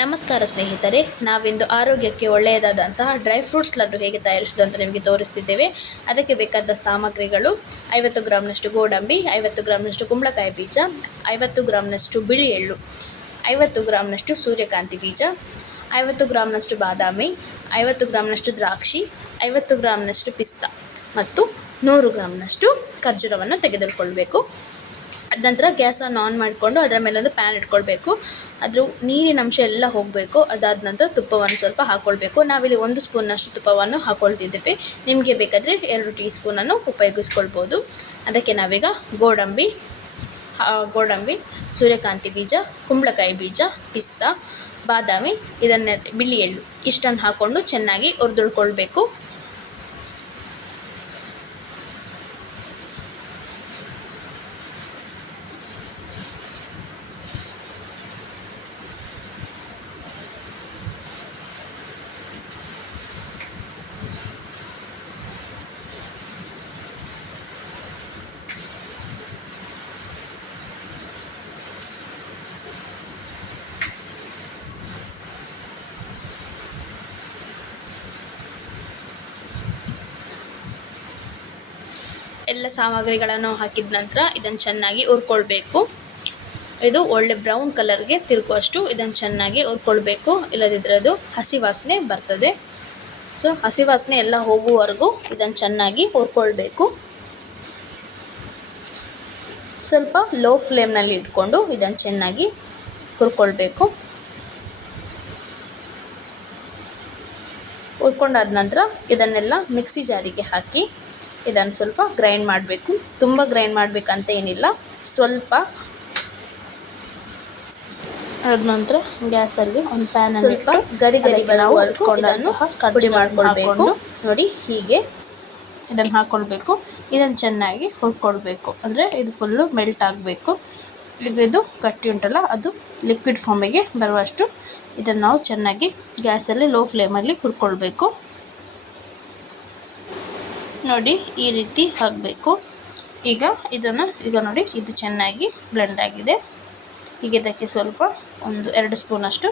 ನಮಸ್ಕಾರ ಸ್ನೇಹಿತರೆ, ನಾವಿಂದು ಆರೋಗ್ಯಕ್ಕೆ ಒಳ್ಳೆಯದಾದಂತಹ ಡ್ರೈ ಫ್ರೂಟ್ಸ್ ಲಡ್ಡು ಹೇಗೆ ತಯಾರಿಸುವುದು ಅಂತ ನಿಮಗೆ ತೋರಿಸ್ತಿದ್ದೇವೆ. ಅದಕ್ಕೆ ಬೇಕಾದ ಸಾಮಗ್ರಿಗಳು: 50 ಗ್ರಾಮ್ನಷ್ಟು ಗೋಡಂಬಿ, 50 ಗ್ರಾಮ್ನಷ್ಟು ಕುಂಬಳಕಾಯಿ ಬೀಜ, 50 ಗ್ರಾಮ್ನಷ್ಟು ಬಿಳಿ ಎಳ್ಳು, 50 ಗ್ರಾಮ್ನಷ್ಟು ಸೂರ್ಯಕಾಂತಿ ಬೀಜ, 50 ಗ್ರಾಮ್ನಷ್ಟು ಬಾದಾಮಿ, 50 ಗ್ರಾಮ್ನಷ್ಟು ದ್ರಾಕ್ಷಿ, 50 ಗ್ರಾಮ್ನಷ್ಟು ಪಿಸ್ತಾ ಮತ್ತು 100 ಗ್ರಾಮ್ನಷ್ಟು ಖರ್ಜೂರವನ್ನು ತೆಗೆದುಕೊಳ್ಬೇಕು. ಅದ ನಂತರ ಗ್ಯಾಸನ್ನು ಆನ್ ಮಾಡಿಕೊಂಡು ಅದರ ಮೇಲೆ ಒಂದು ಪ್ಯಾನ್ ಇಟ್ಕೊಳ್ಬೇಕು. ಅದ್ರ ನೀರಿನ ಅಂಶ ಎಲ್ಲ ಹೋಗಬೇಕು. ಅದಾದ ನಂತರ ತುಪ್ಪವನ್ನು ಸ್ವಲ್ಪ ಹಾಕ್ಕೊಳ್ಬೇಕು. ನಾವಿಲ್ಲಿ 1 ಸ್ಪೂನ್ನಷ್ಟು ತುಪ್ಪವನ್ನು ಹಾಕ್ಕೊಳ್ತಿದ್ದೇವೆ. ನಿಮಗೆ ಬೇಕಾದರೆ 2 ಟೀ ಸ್ಪೂನನ್ನು ಉಪಯೋಗಿಸ್ಕೊಳ್ಬೋದು. ಅದಕ್ಕೆ ನಾವೀಗ ಗೋಡಂಬಿ, ಸೂರ್ಯಕಾಂತಿ ಬೀಜ, ಕುಂಬಳಕಾಯಿ ಬೀಜ, ಪಿಸ್ತಾ, ಬಾದಾಮಿ, ಬಿಳಿ ಎಳ್ಳು ಇಷ್ಟನ್ನು ಹಾಕ್ಕೊಂಡು ಚೆನ್ನಾಗಿ ಹುರಿದುಕೊಳ್ಬೇಕು. ಎಲ್ಲ ಸಾಮಗ್ರಿಗಳನ್ನು ಹಾಕಿದ ನಂತರ ಇದನ್ನು ಚೆನ್ನಾಗಿ ಹುರ್ಕೊಳ್ಬೇಕು. ಇದು ಒಳ್ಳೆ ಬ್ರೌನ್ ಕಲರ್ಗೆ ತಿರುಗುವಷ್ಟು ಇದನ್ನು ಚೆನ್ನಾಗಿ ಹುರ್ಕೊಳ್ಬೇಕು. ಇಲ್ಲದಿದ್ದರೆ ಅದು ಹಸಿ ವಾಸನೆ ಬರ್ತದೆ. ಸೊ ಹಸಿ ವಾಸನೆ ಎಲ್ಲ ಹೋಗುವವರೆಗೂ ಇದನ್ನು ಚೆನ್ನಾಗಿ ಹುರ್ಕೊಳ್ಬೇಕು. ಸ್ವಲ್ಪ ಲೋ ಫ್ಲೇಮ್ನಲ್ಲಿ ಇಟ್ಕೊಂಡು ಇದನ್ನು ಚೆನ್ನಾಗಿ ಹುರ್ಕೊಳ್ಬೇಕು. ಹುರ್ಕೊಂಡಾದ ನಂತರ ಇದನ್ನೆಲ್ಲ ಮಿಕ್ಸಿ ಜಾರಿಗೆ ಹಾಕಿ ಇದನ್ನು ಸ್ವಲ್ಪ ಗ್ರೈಂಡ್ ಮಾಡಬೇಕು. ತುಂಬ ಗ್ರೈಂಡ್ ಮಾಡಬೇಕಂತ ಏನಿಲ್ಲ, ಸ್ವಲ್ಪ. ಅದ ನಂತರ ಗ್ಯಾಸಲ್ಲಿ ಒಂದು ಪ್ಯಾನ್ ಸ್ವಲ್ಪ ಗರಿ ಬರುವವರೆಗೂ ಇದನ್ನು ಪುಡಿ ಮಾಡ್ಕೊಳ್ಬೇಕು. ನೋಡಿ, ಹೀಗೆ ಇದನ್ನು ಹಾಕ್ಕೊಳ್ಬೇಕು. ಇದನ್ನು ಚೆನ್ನಾಗಿ ಹುರ್ಕೊಳ್ಬೇಕು. ಅಂದರೆ ಇದು ಫುಲ್ಲು ಮೆಲ್ಟ್ ಆಗಬೇಕು. ಇದು ಗಟ್ಟಿ ಉಂಟಲ್ಲ, ಅದು ಲಿಕ್ವಿಡ್ ಫಾರ್ಮಿಗೆ ಬರುವಷ್ಟು ಇದನ್ನು ನಾವು ಚೆನ್ನಾಗಿ ಗ್ಯಾಸಲ್ಲಿ ಲೋ ಫ್ಲೇಮಲ್ಲಿ ಹುರ್ಕೊಳ್ಬೇಕು. ನೋಡಿ, ಈ ರೀತಿ ಆಗಬೇಕು. ಈಗ ನೋಡಿ, ಇದು ಚೆನ್ನಾಗಿ ಬ್ಲೆಂಡ್ ಆಗಿದೆ. ಈಗ ಇದಕ್ಕೆ ಸ್ವಲ್ಪ 1-2 ಸ್ಪೂನಷ್ಟು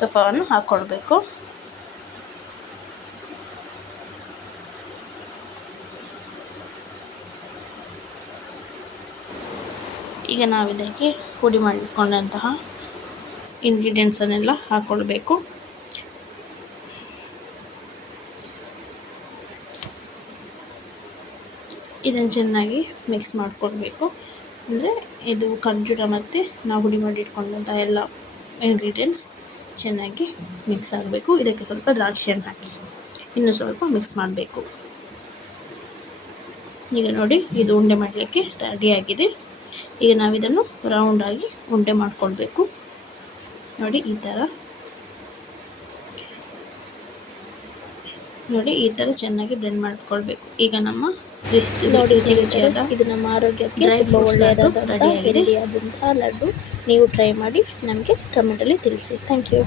ತುಪ್ಪವನ್ನು ಹಾಕ್ಕೊಳ್ಬೇಕು. ಈಗ ನಾವು ಇದಕ್ಕೆ ಪುಡಿ ಮಾಡಿಕೊಂಡಂತಹ ಇಂಗ್ರೀಡಿಯೆಂಟ್ಸನ್ನೆಲ್ಲ ಹಾಕ್ಕೊಳ್ಬೇಕು. ಇದನ್ನು ಚೆನ್ನಾಗಿ ಮಿಕ್ಸ್ ಮಾಡಿಕೊಳ್ಬೇಕು. ಅಂದರೆ ಇದು ಖರ್ಜೂರ ಮತ್ತು ನಾವು ಪುಡಿ ಮಾಡಿ ಇಟ್ಕೊಂಡಂಥ ಎಲ್ಲ ಇಂಗ್ರೀಡಿಯೆಂಟ್ಸ್ ಚೆನ್ನಾಗಿ ಮಿಕ್ಸ್ ಆಗಬೇಕು. ಇದಕ್ಕೆ ಸ್ವಲ್ಪ ದ್ರಾಕ್ಷಿಯನ್ನು ಹಾಕಿ ಇನ್ನೂ ಸ್ವಲ್ಪ ಮಿಕ್ಸ್ ಮಾಡಬೇಕು. ಈಗ ನೋಡಿ, ಇದು ಉಂಡೆ ಮಾಡಲಿಕ್ಕೆ ರೆಡಿಯಾಗಿದೆ. ಈಗ ನಾವಿದನ್ನು ರೌಂಡಾಗಿ ಉಂಡೆ ಮಾಡಿಕೊಳ್ಬೇಕು. ನೋಡಿ, ಈ ಥರ ಚೆನ್ನಾಗಿ ಬ್ಲೆಂಡ್ ಮಾಡಿಕೊಳ್ಬೇಕು. ಈಗ ನಮ್ಮ ಇದು ನಮ್ಮ ಆರೋಗ್ಯಕ್ಕೆ ತುಂಬ ಒಳ್ಳೆಯದಾದಂಥ ಹೆಲ್ದಿಯಾದಂತಹ ಲಡ್ಡು. ನೀವು ಟ್ರೈ ಮಾಡಿ ನಮಗೆ ಕಮೆಂಟಲ್ಲಿ ತಿಳಿಸಿ. Thank you.